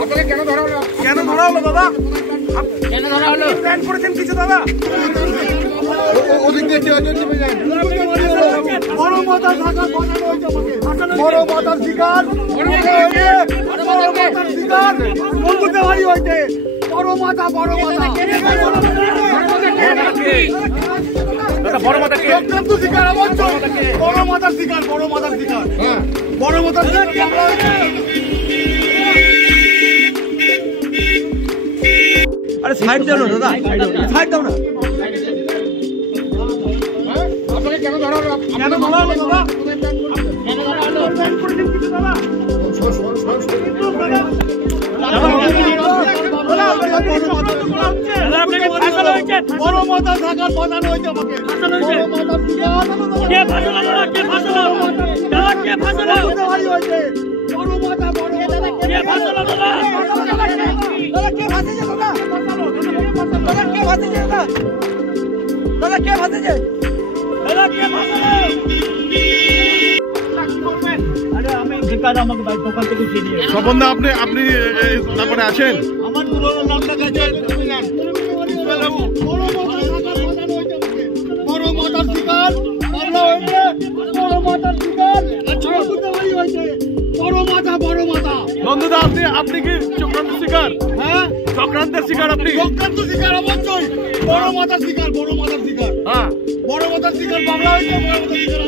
আপনাকে কেন ধরা হলো? কেন ধরা হলো দাদা? কেন ধরা হলো? প্ল্যান করেছেন কিছু দাদা? ওদিক দিয়ে বড় মাথা ঢাকা বানানো হয়েছে আমাকে। বড় মাথার শিকার, বড় মাথার শিকার, বন্ধুতে বাড়ি হয়েছে। বড় মাথা, বড় মাথা। বড় মাথা কে? চক্রান্ত শিকার আমার চোখ। বড় মাথার শিকার, বড় মাথার শিকার। বড় মাথার শিকার মামলা হয়েছে। আরে সাইড দাও না দাদা, সাইড দাও না। আপনাকে কেন ধরা হলো? কেন ধরা হলো দাদা? কেন ধরা হলো? প্ল্যান করেছেন কিছু দাদা? বড় মাথা ঢাকার বানানো হয়েছে আমাকে। কে ফাঁসালো দাদা? কে ফাঁসালো? দাদা কে ফাঁসালো? বাড়ি হয়েছে। বড় মাথা, বড় মাথা। কে ফাঁসালো দাদা? দাদা কে ফাঁসেছে দাদা? দাদা কে ফাঁসেছে দাদা? দাদা কে ফাঁসেছে? দাদা কে ফাঁসালো? আরে আমি ঠিকানা আমাকে বাইক দোকান থেকে কিনে। স্বপন দা আপনি তারপরে আছেন? আমার পুরোনো নামটা কাছে বড় মাথার শিকার মামলা হয়েছে। বড় মাথার শিকার হয়েছে। বড় মাথা, বড় মাথা। নন্দদা আপনি কি চক্রান্ত শিকার? হ্যাঁ, চক্রান্তের শিকার আপনি? চক্রান্ত শিকার অবশ্যই। বড় মাথার শিকার, বড় মাথার শিকার। হ্যাঁ, বড় মাথার শিকার মামলা হয়েছে। বড় মাথার শিকার